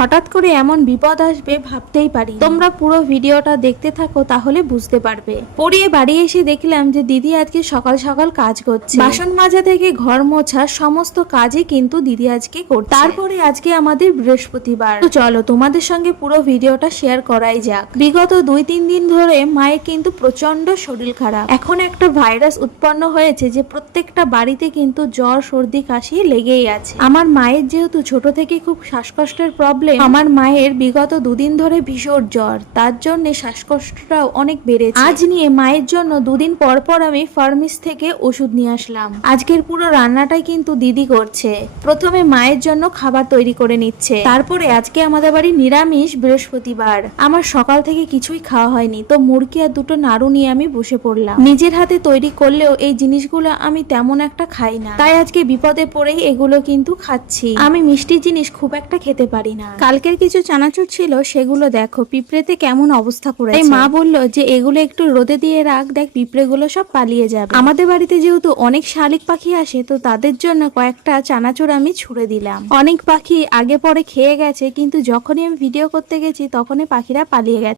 হঠাৎ করে এমন বিপদ আসবে ভাবতেই পারি। তোমরা পুরো ভিডিওটা দেখতে থাকো, তাহলে বুঝতে পারবে। পড়িয়ে বাড়ি এসে দেখলাম যে দিদি আজকে সকাল সকাল কাজ করছে। বাসন মাজা থেকে ঘর মোছা সমস্ত কাজই কিন্তু দিদি আজকে করছে। তারপরে আজকে আমাদের বৃহস্পতিবার। তো চলো তোমাদের সঙ্গে পুরো ভিডিওটা শেয়ার করাই যাক। বিগত 2-3 দিন ধরে মায়ের কিন্তু প্রচন্ড শরীর খারাপ। এখন একটা ভাইরাস উৎপন্ন হয়েছে যে প্রত্যেকটা বাড়িতে কিন্তু জ্বর সর্দি কাশি লেগেই আছে। আমার মায়ের যেহেতু ছোট থেকে খুব শ্বাসকষ্টের প্রবলেম, আমার মায়ের বিগত 2 দিন ধরে ভীষণ জ্বর, তার জন্য শ্বাসকষ্টটাও অনেক বেড়েছে। আজ নিয়ে মায়ের জন্য 2 দিন পর পর আমি ফার্মেসি থেকে ওষুধ নিয়ে আসলাম। আজকের পুরো রান্নাটাই কিন্তু দিদি করছে। প্রথমে মায়ের জন্য খাবার তৈরি করে নিচ্ছে, তারপরে আজকে আমাদের বাড়ি নিরামিষ বৃহস্পতিবার। আমার সকাল থেকে কিছুই খাওয়া হয়নি, তো মুরগি আর 2টো নাড়ু নিয়ে আমি বসে পড়লাম। নিজের হাতে তৈরি করলেও এই জিনিসগুলো আমি তেমন একটা খাই না, তাই আজকে বিপদে পড়েই এগুলো কিন্তু খাচ্ছি। আমি মিষ্টি জিনিস খুব একটা খেতে পারি না। কালকের কিছু চানাচুর ছিল, সেগুলো দেখো পিঁপড়েতে কেমন অবস্থা করেছে। তাই মা বললো যে এগুলো একটু রোদে দিয়ে রাখ, দেখ পিঁপড়েগুলো সব পালিয়ে যাবে। আমাদের বাড়িতে যেহেতু অনেক শালিক পাখি আসে, তো তাদের জন্য কয়েকটা চানাচুর আমি ছুড়ে দিলাম। অনেক পাখি আগে পরে খেয়ে গেছে, কিন্তু যখনই আমি ভিডিও করতে গেছি তখনই পাখিরা পালিয়ে গেছে।